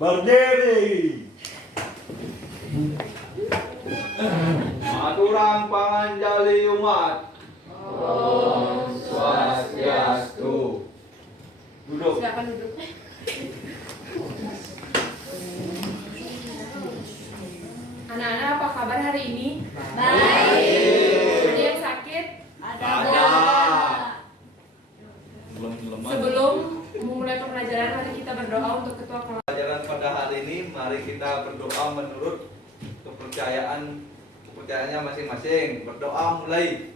Berdiri. Maturang panganjali umat. Om Swastiastu. Duduk. Silakan duduk. Anak-anak, apa kabar hari ini? Baik. Ada yang sakit? Ada. Sebelum memulai pembelajaran, mari kita berdoa untuk ketua kelas. Pelajaran pada hari ini, mari kita berdoa menurut kepercayaannya masing-masing. Berdoa mulai.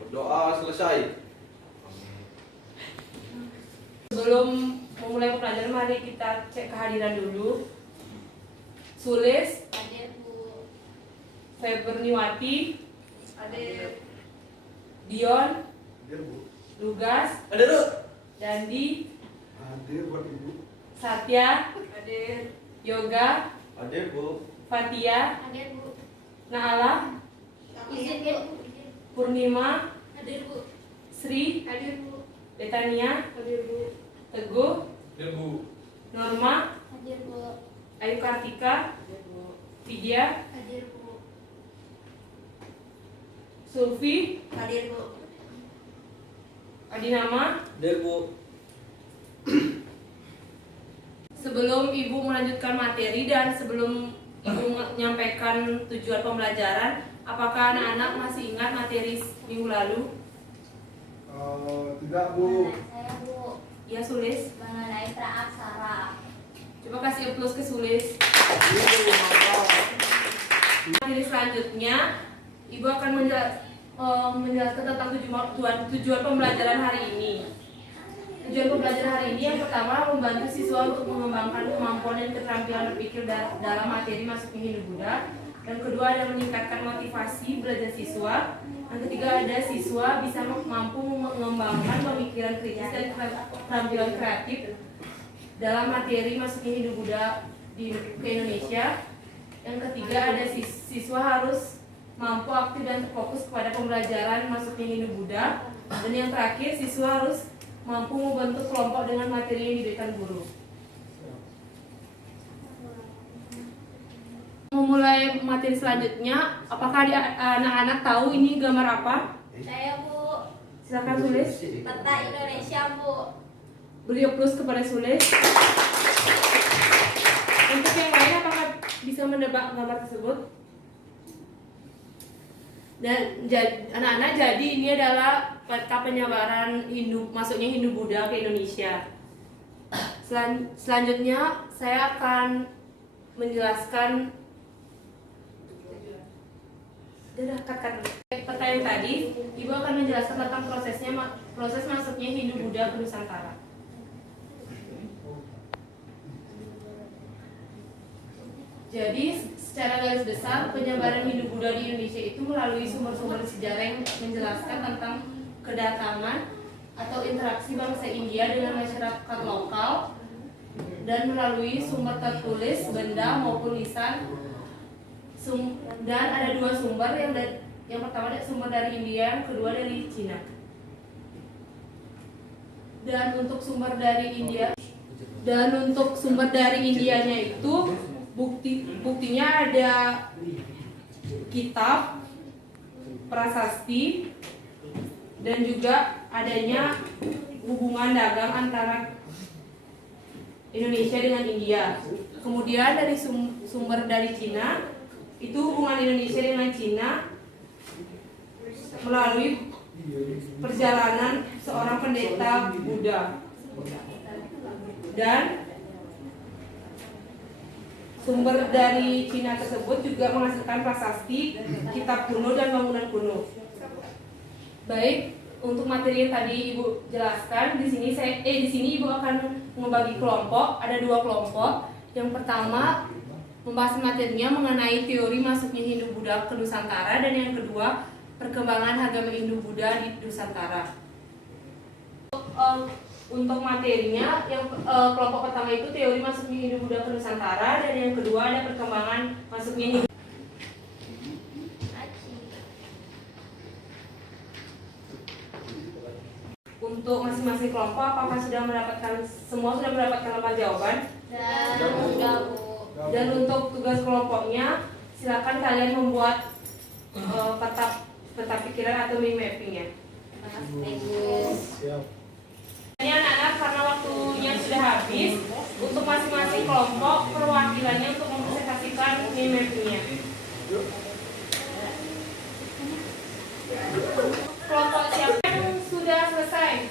Berdoa selesai. Sebelum memulai pembelajaran, mari kita cek kehadiran dulu. Sulis, Hadir, Bu. Feberniwati, Hadir. Dion, Hadir, Bu. Lugas, Hadir, Bu. Dandi, Hadir buat Ibu. Satya, Yoga, Hadir, Bu. Fatia, Hadir, Bu. Naala, Izin, Bu. Purnima, Hadir, Bu. Sri, Hadir, Bu. Betania, Hadir, Bu. Teguh, Hadir, Bu. Norma, Hadir, Bu. Ayu Kartika, Vidya, Hadir, Bu. Sulfi, Hadir, Bu. Adinama. Hadir, Bu. Sebelum Ibu melanjutkan materi dan sebelum Ibu menyampaikan tujuan pembelajaran, apakah anak-anak masih ingat materi minggu lalu? Tidak, Bu. Saya, Bu. Ya, Sulis. Mengenai praaksara. Coba kasih plus ke Sulis. Materi selanjutnya, Ibu akan menjelaskan tentang tujuan pembelajaran hari ini. Tujuan pembelajaran hari ini yang pertama membantu siswa untuk mengembangkan kemampuan dan keterampilan berpikir dalam materi masuknya Hindu Buddha. Yang kedua ada meningkatkan motivasi belajar siswa. Yang ketiga ada siswa bisa mampu mengembangkan pemikiran kritis dan keterampilan kreatif dalam materi masuknya Hindu Buddha ke Indonesia. Yang ketiga ada siswa harus mampu aktif dan terfokus kepada pembelajaran masuknya Hindu Buddha. Dan yang terakhir siswa harus mampu membentuk kelompok dengan materi yang diberikan guru. Memulai materi selanjutnya, apakah anak-anak tahu ini gambar apa? Saya, Bu. Silakan Sulis. Peta Indonesia, Bu. Beri plus kepada Sulis. Untuk yang lain, apakah bisa menebak gambar tersebut? Dan anak-anak, jadi ini adalah peta penyebaran masuknya Hindu Buddha ke Indonesia. Selanjutnya saya akan menjelaskan peta yang tadi. Ibu akan menjelaskan tentang proses masuknya Hindu Buddha ke Nusantara. Jadi secara garis besar penyebaran Hindu Buddha di Indonesia itu melalui sumber-sumber sejarah yang menjelaskan tentang kedatangan atau interaksi bangsa India dengan masyarakat lokal, dan melalui sumber tertulis, benda maupun lisan. Dan ada dua sumber, yang pertama sumber dari India, yang kedua dari Cina. Dan untuk sumber dari Indianya itu buktinya ada kitab, prasasti, dan juga adanya hubungan dagang antara Indonesia dengan India. Kemudian dari sumber dari Cina, itu hubungan Indonesia dengan Cina melalui perjalanan seorang pendeta Buddha. Dan sumber dari Cina tersebut juga menghasilkan prasasti, kitab kuno, dan bangunan kuno. Baik, untuk materi yang tadi Ibu jelaskan, di sini Ibu akan membagi kelompok. Ada dua kelompok. Yang pertama membahas materinya mengenai teori masuknya Hindu Buddha ke Nusantara, dan yang kedua perkembangan agama Hindu Buddha di Nusantara. Untuk materinya, yang kelompok pertama itu teori masuknya Hindu Buddha ke Nusantara, dan yang kedua ada perkembangan masuknya Hindu. untuk masing-masing kelompok, apakah semua sudah mendapatkan lembar jawaban? Dan udah Bu. Dan untuk tugas kelompoknya, silakan kalian membuat peta pikiran atau mind mapping ya. Thank you. Siap. Ini anak-anak, karena waktunya sudah habis, untuk masing-masing kelompok perwakilannya untuk mempresentasikan mind mappingnya. Kelompok siapa yang sudah selesai?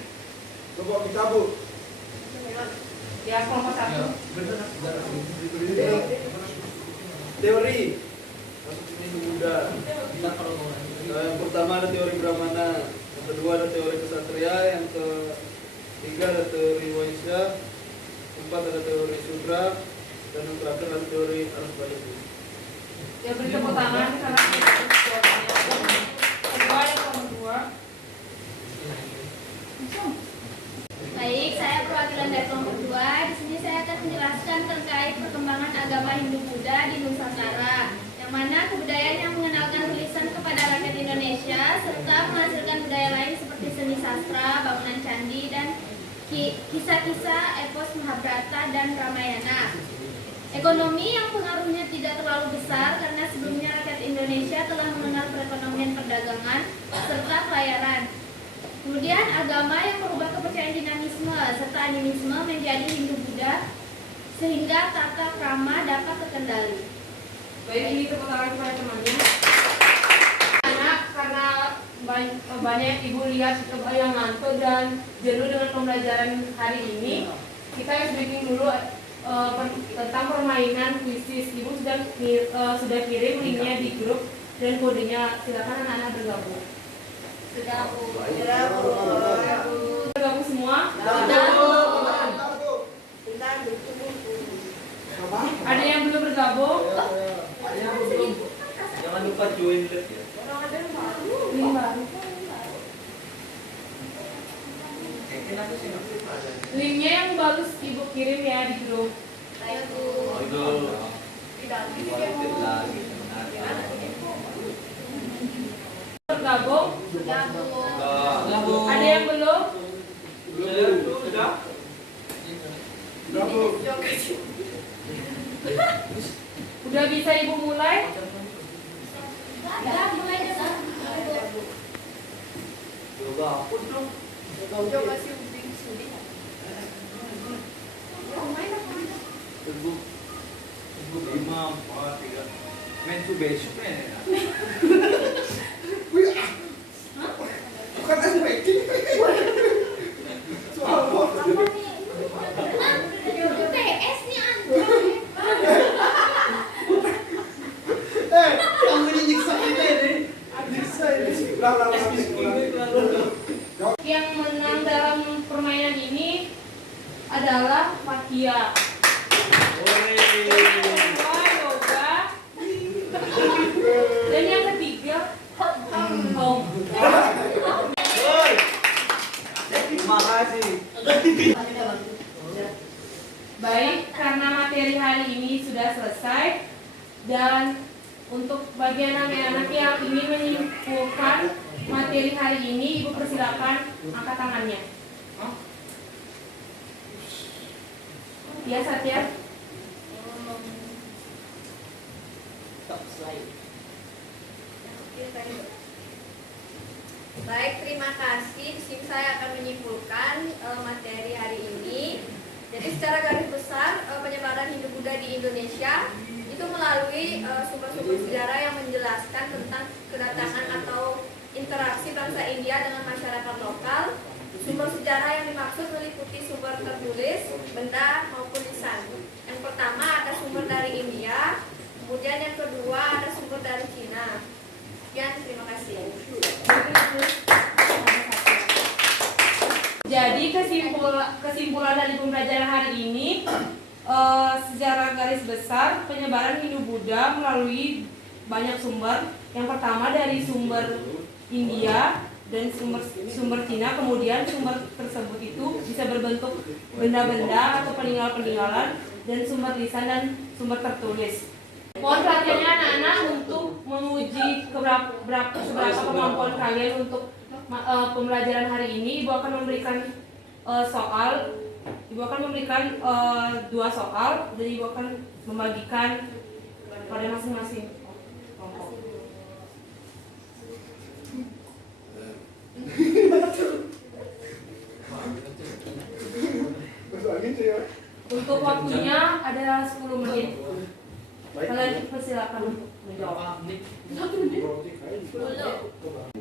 Kelompok kita, Bu. Ya, kelompok satu. Teori Hindu Buddha. Yang pertama ada teori Brahmana, yang kedua ada teori Ksatria, yang ketiga ada teori Waisya, keempat ada teori Sudra, dan yang terakhir ada teori Arus Balik. Ya, beri tepuk tangan karena kita jawabannya. Kedua yang kedua. Baik, saya perwakilan dari kelompok 2. Di sini saya akan menjelaskan terkait perkembangan agama Hindu Buddha di Nusantara, yang mana kebudayaan yang mengenalkan tulisan kepada rakyat Indonesia serta menghasilkan budaya lain seperti seni sastra, bangunan candi, dan kisah-kisah epos Mahabharata dan Ramayana. Ekonomi yang pengaruhnya tidak terlalu besar karena sebelumnya rakyat Indonesia telah mengenal perekonomian perdagangan serta pelayaran. Kemudian agama yang merubah kepercayaan dinamisme serta animisme menjadi Hindu Buddha sehingga tata krama dapat terkendali. Baik, ini tepuk tangan kepada temannya. Anak, karena banyak ibu lihat yang ngantuk dan jenuh dengan pembelajaran hari ini, kita harus bikin dulu tentang permainan kuisis. Ibu sudah kirim linknya di grup dan kodenya, silakan anak-anak bergabung. Sudah Bu. Bergabung semua? Ada yang belum bergabung? Jangan lupa join live ya. Link baru. Linknya yang baru ibu kirim ya di grup. Ayo Bu. Itu lagi. Bergabung? Sudah Bu. Ada yang belum? Sudah? Udah bisa ibu mulai? Sudah mulai dengan Coba aku dong. coba sih ubing sudi. Teguh 5, 4, 3. Main to besok ya. Bukan SPG. Soal Apa nih? PS nih Kamu ini nyiksa kita ini. bisa ini. Ulang. Yang menang dalam permainan ini adalah Fakia. Yang kedua Yoga. Dan yang ketiga Hong. Terima kasih. Baik, karena materi hari ini sudah selesai dan untuk bagian anak-anak yang ingin menyimpulkan materi hari ini, ibu persilakan angkat tangannya. Ya, Satya. Baik, terima kasih. Di sini saya akan menyimpulkan materi hari ini. Jadi secara garis besar penyebaran Hindu Buddha di Indonesia itu melalui sumber-sumber sejarah yang menjelaskan tentang kedatangan atau interaksi bangsa India dengan masyarakat lokal. Sumber sejarah yang dimaksud meliputi sumber tertulis, benda maupun lisan. Yang pertama ada sumber dari India, kemudian yang kedua ada sumber dari Cina. Sekian, terima kasih. Jadi kesimpulan dari pembelajaran hari ini, secara garis besar penyebaran Hindu Buddha melalui banyak sumber. Yang pertama dari sumber India dan sumber Cina, kemudian sumber tersebut itu bisa berbentuk benda-benda atau peninggalan-peninggalan, dan sumber lisan dan sumber tertulis. Mohon perhatiannya anak-anak untuk menguji seberapa kemampuan kalian untuk pembelajaran hari ini Ibu akan memberikan soal. Ibu akan memberikan 2 soal dan Ibu akan membagikan pada masing-masing kelompok. Untuk waktunya ada 10 menit. Kalian persilakan untuk menjawab. 1 menit.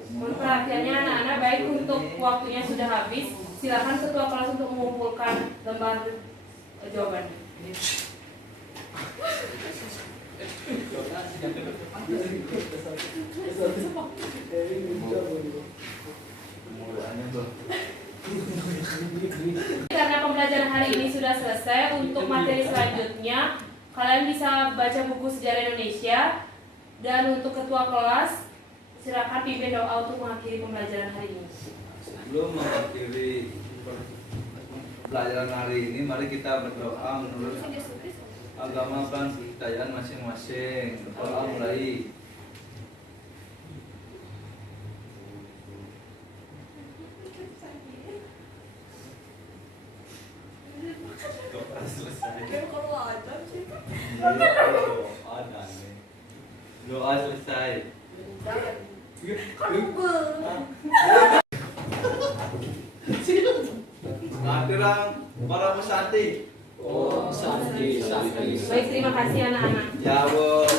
Mohon perhatiannya anak-anak, baik untuk waktunya sudah habis. Silakan ketua kelas untuk mengumpulkan lembar jawaban. Karena pembelajaran hari ini sudah selesai, untuk materi selanjutnya kalian bisa baca buku sejarah Indonesia, dan untuk ketua kelas silakan pimpin doa untuk mengakhiri pembelajaran hari ini. Sebelum mengakhiri pelajaran hari ini, mari kita berdoa menurut agama dan kepercayaan masing-masing. Doa mulai. Doa selesai. Doa selesai. Hadiran para pesanti. Baik, terima kasih anak-anak. Jawab.